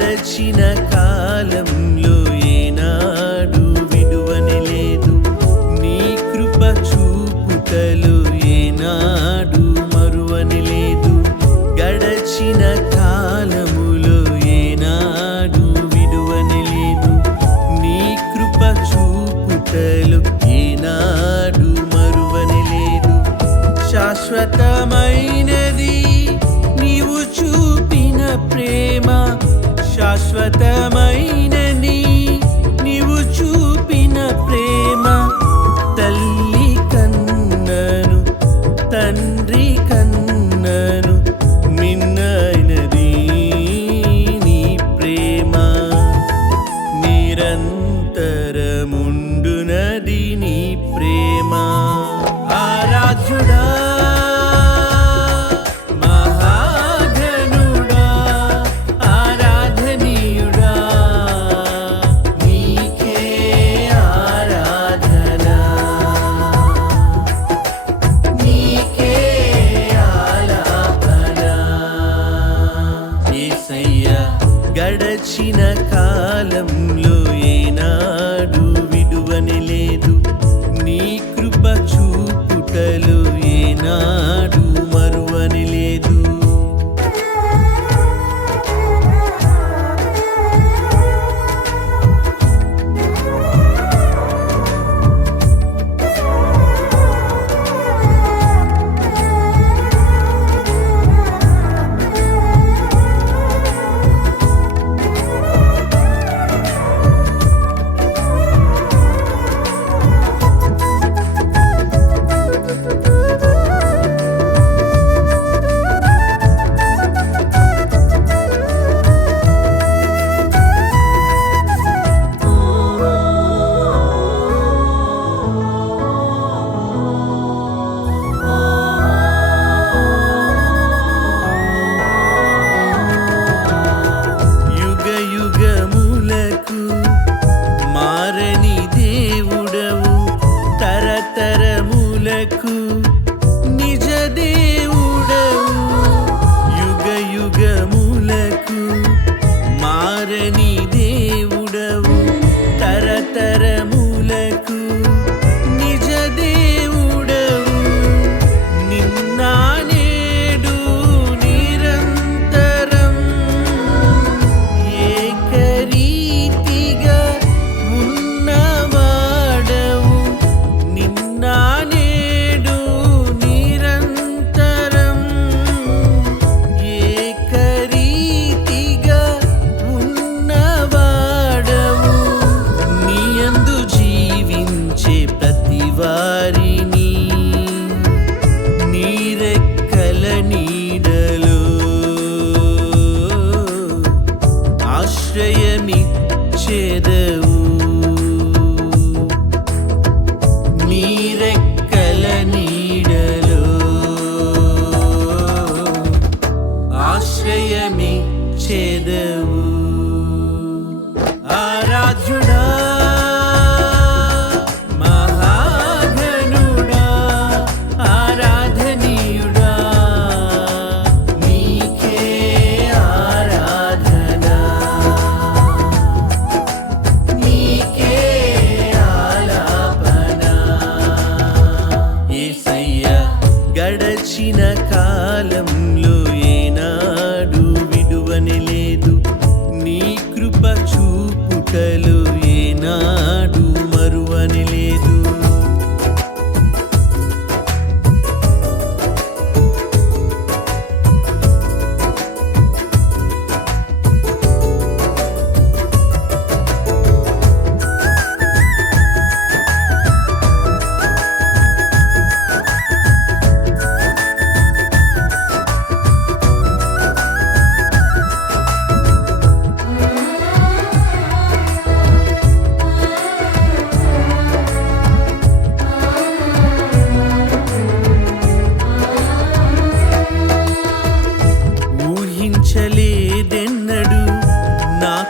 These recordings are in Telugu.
గడచిన కాలంలో శాశ్వతమైన నాకు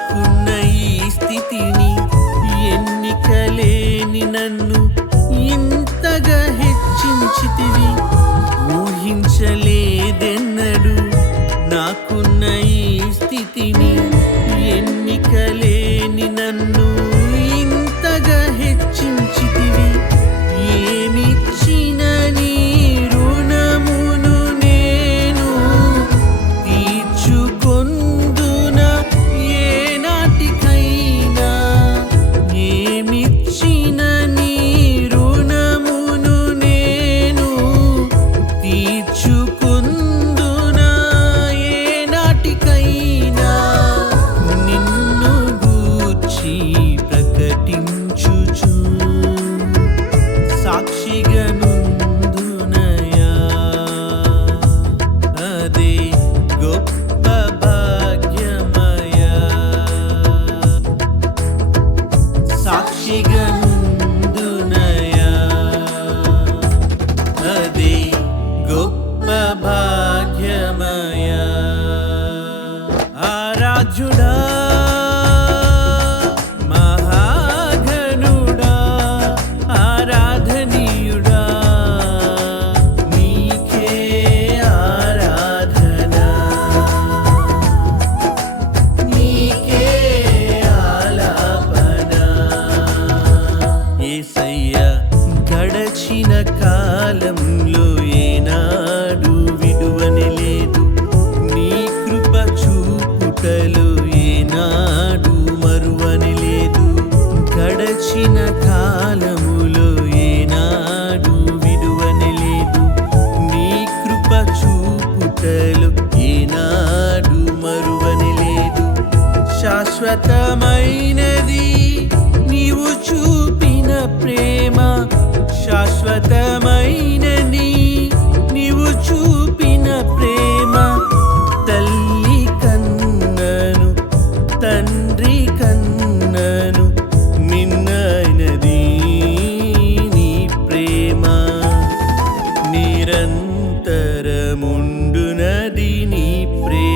నాకున్న ఈ స్థితిని ఎన్నికలేని నన్ను ఇంతగా హెచ్చించితివి ఊహించలేదెన్నడు. నాకున్న ఈ స్థితిని ఎన్నికలే అనంతమైనది నీవు చూపిన ప్రేమ తల్లి కన్నను తండ్రి కన్నను మిన్నైనది నీ ప్రేమ. నిరంతరముండునది నీ ప్రేమ.